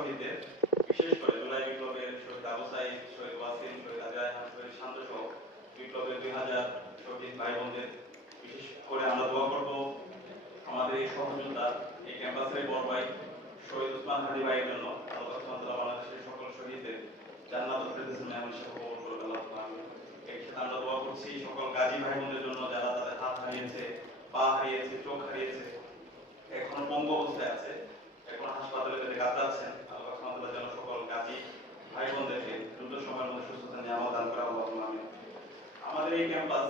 শহীদদের, বিশেষ করে জুলাই বিপ্লবের শহীদ আবু সাঈদ, শহীদ ওয়াসিম, শহীদ আজহার, শহীদ শান্ত সহ বিপ্লবের 2000 শহীদ ভাই বোনদের বিশেষ করে আমরা দোয়া করব আমাদের এই সহযোদ্ধা, এই ক্যাম্পাসের বড় ভাই শহীদ উসমান হাদি ভাইয়ের জন্য আল্লাহ সুবহানাহু ওয়া তাআলা বাংলাদেশের সকল শহীদদের জান্নাতুল ফেরদৌসে মেহমান হিসেবে কবুল করবেন আল্লাহ আমিন। এই সাথে আমরা দোয়া করছি সকল গাজী ভাই বোনদের জন্য যারা তাদের হাত হারিয়েছে, পা হারিয়েছে, চোখ হারিয়েছে, এখনো পঙ্গু অবস্থায় আছে, এখন হাসপাতালে তাদের কাতরাচ্ছেন, আল্লাহ সুবহানাহু ওয়া তাআলা যেন সকল গাজী ভাই বোনদেরকে দ্রুত সময়ের মধ্যে সুস্থতা নিয়ামত দান করে আল্লাহ আমিন। আমাদের এই ক্যাম্পাস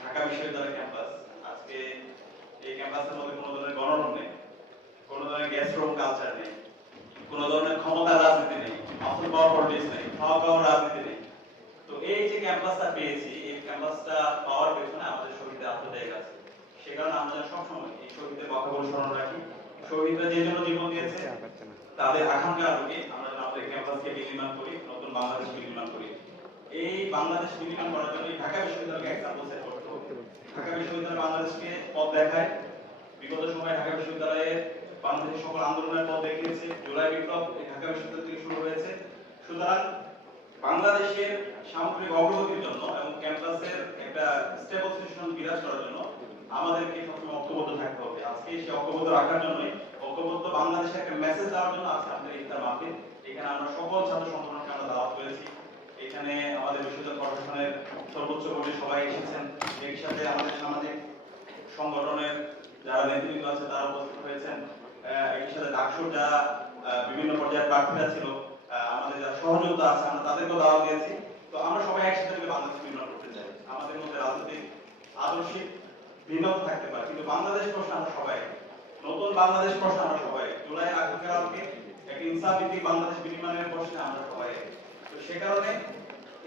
ঢাকা বিশ্ববিদ্যালয় ক্যাম্পাস, আজকে এই ক্যাম্পাসের মধ্যে কোনো ধরনের গণরুম নেই, কোনো ধরনের গেস্ট রুম কালচার নেই, কোনো ধরনের ক্ষমতার রাজনীতি নেই, মাসুল পাওয়ার পলিটিক্স নেই, খাওয়া খাওয়ার রাজনীতি নেই। তো এই যে ক্যাম্পাসটা পেয়েছি, এই ক্যাম্পাসটা পাওয়ার পেছনে আমাদের শহীদদের আত্মত্যাগ আছে। সে কারণে আমরা সবসময় এই শহীদদের কথা বলে স্মরণ রাখি। শহীদরা যে জন্য জীবন দিয়েছে তাদের আকাঙ্ক্ষা আলোকে আমরা আমাদের ক্যাম্পাসকে বিনির্মাণ করি, নতুন বাংলাদেশ বিনির্মাণ করি। এই বাংলাদেশ বিনির্মাণ করার জন্য ঢাকা বিশ্ববিদ্যালয়কে এক্সাম্পল সেট করতে হবে। ঢাকা বিশ্ববিদ্যালয় বাংলাদেশকে পথ দেখায়। বিগত সময়ে ঢাকা বিশ্ববিদ্যালয়ে বাংলাদেশের সকল আন্দোলনের পথ দেখিয়েছে। জুলাই বিপ্লব এই ঢাকা বিশ্ববিদ্যালয় থেকে শুরু হয়েছে। সুতরাং বাংলাদেশের সামগ্রিক অগ্রগতির জন্য এবং ক্যাম্পাসের একটা স্টেবল সিচুয়েশন বিরাজ করার জন্য আমাদেরকে সবসময় ঐক্যবদ্ধ থাকতে হবে। আজকে সেই ঐক্যবদ্ধ রাখার জন্যই, ঐক্যবদ্ধ বাংলাদেশের একটা মেসেজ দেওয়ার জন্য আজকে আমাদের ইফতার মাহফিল। এখানে আমরা সকল ছাত্র সংগঠনকে আমরা দাওয়াত করেছি। এখানে আমাদের বিশ্ববিদ্যালয় প্রশাসনের সর্বোচ্চ পর্যায়ে সবাই এসেছেন। এর সাথে আমাদের সামাজিক সংগঠনের যারা নেতৃত্ব আছে তারা উপস্থিত হয়েছেন। এর সাথে ডাকসুর যারা বিভিন্ন পর্যায়ের প্রার্থীরা ছিল, আমাদের যারা সহযোগিতা আছে, আমরা তাদেরকেও দাওয়াত দিয়েছি। তো আমরা সবাই একসাথে বাংলাদেশ নির্মাণ করতে চাই। আমাদের মধ্যে রাজনৈতিক আদর্শিক ভিন্নতা থাকতে পারে, কিন্তু বাংলাদেশ প্রশ্ন আমরা সবাই, নতুন বাংলাদেশ প্রশ্ন আমরা সবাই, জুলাই আকাঙ্ক্ষার আলোকে একটা ইনসাফভিত্তিক বাংলাদেশ বিনির্মাণের প্রশ্নে আমরা সবাই। তো সে কারণে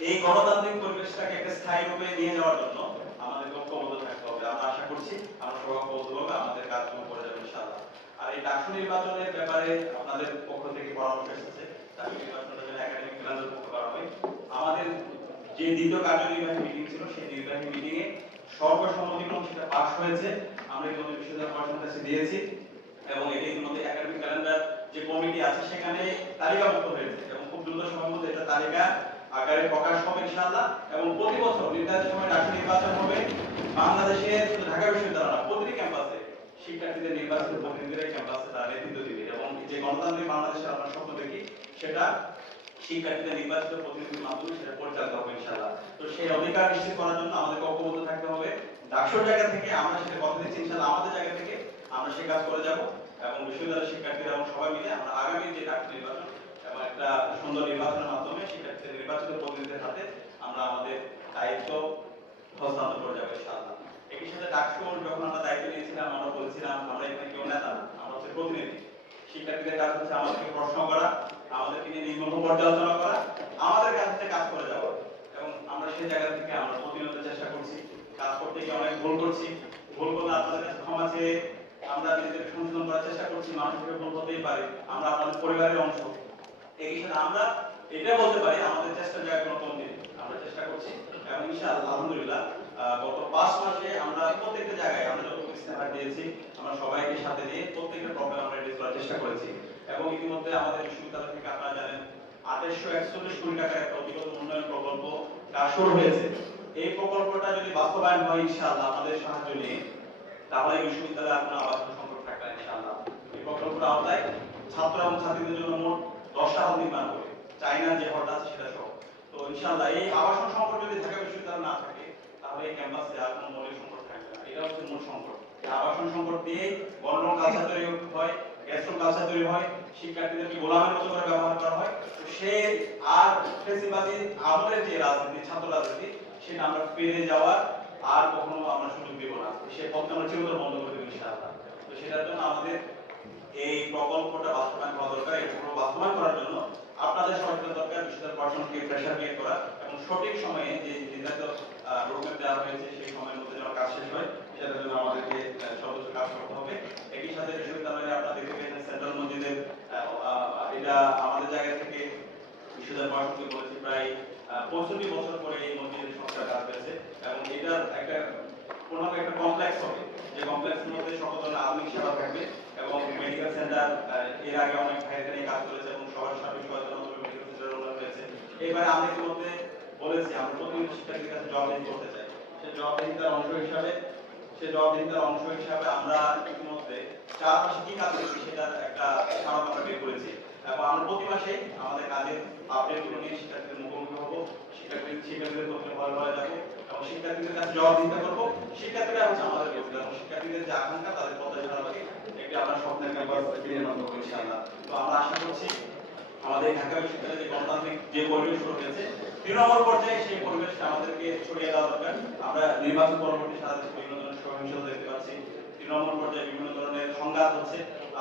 এই গণতান্ত্রিক পরিবেশটাকে একটা স্থায়ী রূপে নিয়ে যাওয়ার জন্য আমাদের ঐক্যবদ্ধ থাকতে হবে। আমরা আশা করছি আমরা সবাই ঐক্যবদ্ধভাবে আমাদের কাজগুলো করে যাবো ইনশাআল্লাহ। আর এই ডাকসু নির্বাচনের ব্যাপারে আপনাদের পক্ষ থেকে পরামর্শ এসেছে, ডাকসু নির্বাচনের জন্য একাডেমিক প্ল্যানের পক্ষ করা হবে। আমাদের যে দ্বিতীয় কার্যনির্বাহী মিটিং ছিল, সেই নির্বাহী মিটিং এ সর্বসম্মতিক্রমে সেটা পাস হয়েছে। আমরা ইতিমধ্যে বিশ্ববিদ্যালয় প্রশাসনের কাছে দিয়েছি এবং এটি ইতিমধ্যে একাডেমিক ক্যালেন্ডার যে কমিটি আছে সেখানে তালিকাভুক্ত হয়েছে এবং খুব দ্রুত সময়ের মধ্যে এটা তালিকা আকারে প্রকাশ হবে ইনশাআল্লাহ। এবং প্রতি বছর নির্ধারিত সময় ডাকসু নির্বাচন হবে। বাংলাদেশের শুধু ঢাকা বিশ্ববিদ্যালয় না, প্রতিটি ক্যাম্পাসে শিক্ষার্থীদের নির্বাচিত প্রতিনিধিরা ক্যাম্পাসে তারা নেতৃত্ব দিবে এবং যে গণতান্ত্রিক বাংলাদেশের আমরা স্বপ্ন দেখি সেটা শিক্ষার্থীদের নির্বাচিত প্রতিনিধির মাধ্যমে সেটা পরিচালিত হবে ইনশাআল্লাহ। তো সেই অধিকার নিশ্চিত করার জন্য আমাদেরকে ঐক্যবদ্ধ থাকতে হবে। ডাকসুর জায়গা থেকে আমরা সেটা কথা দিচ্ছি ইনশাআল্লাহ, আমাদের জায়গা থেকে আমরা সেই কাজ করে যাব এবং বিশ্ববিদ্যালয়ের শিক্ষার্থীরা এবং সবাই মিলে আমরা আগামী যে ডাকসু নির্বাচন এবং একটা সুন্দর নির্বাচনের মাধ্যমে শিক্ষার্থীদের নির্বাচিত প্রতিনিধিদের হাতে আমরা আমাদের দায়িত্ব হস্তান্তর করে যাবো ইনশাআল্লাহ। একই সাথে ডাকসুর যখন আমরা দায়িত্ব নিয়েছিলাম আমরা বলেছিলাম আমরা এখানে কেউ নেতা না, আমরা হচ্ছে প্রতিনিধি। শিক্ষার্থীদের কাজ হচ্ছে আমাদেরকে প্রশ্ন করা, আমাদেরকে নিয়ে নির্মূল পর্যালোচনা করা, আমাদের কাছ থেকে কাজ করে যাওয়া এবং আমরা সেই জায়গা থেকে আমরা প্রতিনিয়ত চেষ্টা করছি। কাজ করতে গিয়ে অনেক ভুল করছি, ভুল করলে আপনাদের কাছে ক্ষমা চেয়ে আমরা নিজেদের সংশোধন করার চেষ্টা করছি। মানুষকে ভুল হতেই পারে, আমরা আপনাদের পরিবারের অংশ। একই সাথে আমরা এটা বলতে পারি আমাদের চেষ্টার জায়গায় কোনো কম নেই, আমরা চেষ্টা করছি এবং ইনশাআল্লাহ আলহামদুলিল্লাহ গত 5 মাসে আমরা প্রত্যেকটা জায়গায় আমরা যতটুকু ইস্তেহার দিয়েছি আমরা সবাইকে সাথে নিয়ে প্রত্যেকটা প্রবলেম আমরা রেজ করার চেষ্টা করেছি এবং ইতিমধ্যে আমাদের বিশ্ববিদ্যালয় থেকে আপনারা জানেন 2841 কোটি টাকার একটা অধিকতর উন্নয়ন প্রকল্প কাজ শুরু হয়েছে। এই প্রকল্পটা যদি বাস্তবায়ন হয় ইনশাআল্লাহ আমাদের সাহায্য নিয়ে, তাহলে বিশ্ববিদ্যালয়ে আপনার আবাসন সংকট থাকবে না ইনশাআল্লাহ। এই প্রকল্পের আওতায় ছাত্র এবং ছাত্রীদের জন্য মোট 10টা হল নির্মাণ হবে, চাইনার যে হলটা আছে সেটা সহ। তো ইনশাআল্লাহ এই আবাসন সংকট যদি ঢাকা বিশ্ববিদ্যালয়ে না থাকে তাহলে এই ক্যাম্পাসে আর কোনো মৌলিক সংকট থাকবে না। এটা হচ্ছে মূল সংকট। আবাসন সংকট দিয়ে গণরুম কালচার তৈরি হয়, গেস্টরুম কালচার তৈরি হয়, শিক্ষার্থীদেরকে গোলামের মতো করে ব্যবহার করা হয়। তো সে আর ফেসিবাদী আমলের যে রাজনীতি, ছাত্র রাজনীতি, সেটা আমরা ফিরে যাওয়ার আর কখনো আমরা সুযোগ দেব না। সে পথে আমরা চিরতরে বন্ধ করে দেব ইনশাআল্লাহ। তো সেটার জন্য আমাদের এই প্রকল্পটা বাস্তবায়ন করা দরকার। এই প্রকল্প বাস্তবায়ন করার জন্য আপনাদের সহযোগিতা দরকার, বিশ্ববিদ্যালয় প্রশাসনকে প্রেসার ক্রিয়েট করা এবং সঠিক সময়ে যে নির্ধারিত রোডম্যাপ দেওয়া হয়েছে সেই সময়ের মধ্যে যেন কাজ শেষ হয়, সেটার জন্য আমাদেরকে সর্বোচ্চ কাজ করতে হবে। একই সাথে বিশ্ববিদ্যালয়ে আপনারা দেখতে পেয়েছেন সেন্ট্রাল মসজিদের এটা আমাদের জায়গা থেকে বিশ্ববিদ্যালয় প্রশাসনকে বলেছি প্রায় 65 বছর পরে এই মসজিদের সংস্কার কাজ হয়েছে এবং এটার একটা পূর্ণাঙ্গ একটা কমপ্লেক্স হবে, যে কমপ্লেক্সের মধ্যে সকল ধরনের আধুনিক সেবা থাকবে এবং মেডিকেল মেডিকেল সেন্টার এর আগে অনেক ভাইদের নিয়ে কাজ করেছে এবং সবার সার্বিক সচেতনতা মেডিকেল সেন্টারের উন্নয়ন হয়েছে। এবারে আমরা ইতিমধ্যে বলেছি আমরা প্রতিনিধি শিক্ষার্থীর কাছে জবাবদিহি করতে চাই। সেই জবাবদিহিতার অংশ হিসাবে আমরা ইতিমধ্যে 4 মাসে কি কাজ করেছি সেটার একটা সনদ আমরা বের করেছি এবং আমরা প্রতি মাসে আমাদের কাজের আপডেটগুলো নিয়ে শিক্ষার্থীদের মুখোমুখি হবো, শিক্ষার্থীদের তথ্যে ভয় ভয় যাবো এবং শিক্ষার্থীদের কাছে জবাবদিহিতা করবো। শিক্ষার্থীরা হচ্ছে আমাদের লোক এবং শিক্ষার্থীদের যে আকাঙ্ক্ষা তাদের পথে ছাড়া লাগে একটি আমরা স্বপ্নের ক্যাম্পাস ফিরিয়ে আনবো ইনশাআল্লাহ। তো আমরা আশা করছি আমাদের ঢাকা বিশ্ববিদ্যালয়ে যে গণতান্ত্রিক যে পরিবেশ শুরু হয়েছে তৃণমূল পর্যায়ে সেই পরিবেশটা আমাদেরকে ছড়িয়ে দেওয়া দরকার। আমরা নির্বাচন পরবর্তী সারা দেশে বিভিন্ন ধরনের সহিংসতা দেখতে পাচ্ছি, তৃণমূল পর্যায়ে বিভিন্ন ধরনের সংঘাত হচ্ছে।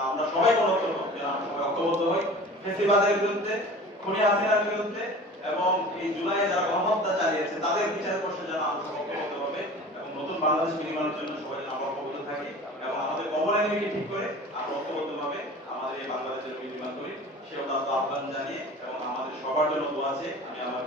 আমরা সবাই অনুরোধ করবো যে আমরা সবাই ঐক্যবদ্ধ হই ফ্যাসিবাদের বিরুদ্ধে, খুনি হাসিনার বিরুদ্ধে এবং এই জুলাইয়ে যারা গণহত্যা চালিয়েছে তাদের বিচারের প্রশ্নে যেন আমরা সবাই ঐক্যবদ্ধ হবে এবং নতুন বাংলাদেশ নির্মাণের জন্য সবাই যেন আমরা ঐক্যবদ্ধ থাকি এবং আমাদের কমন এনিমিকে ঠিক করে আমরা ঐক্যবদ্ধভাবে আমাদের এই বাংলাদেশের নির্মাণ করি। সে আহ্বান জানিয়ে এবং আমাদের সবার জন্য দোয়া আছে আমি আমার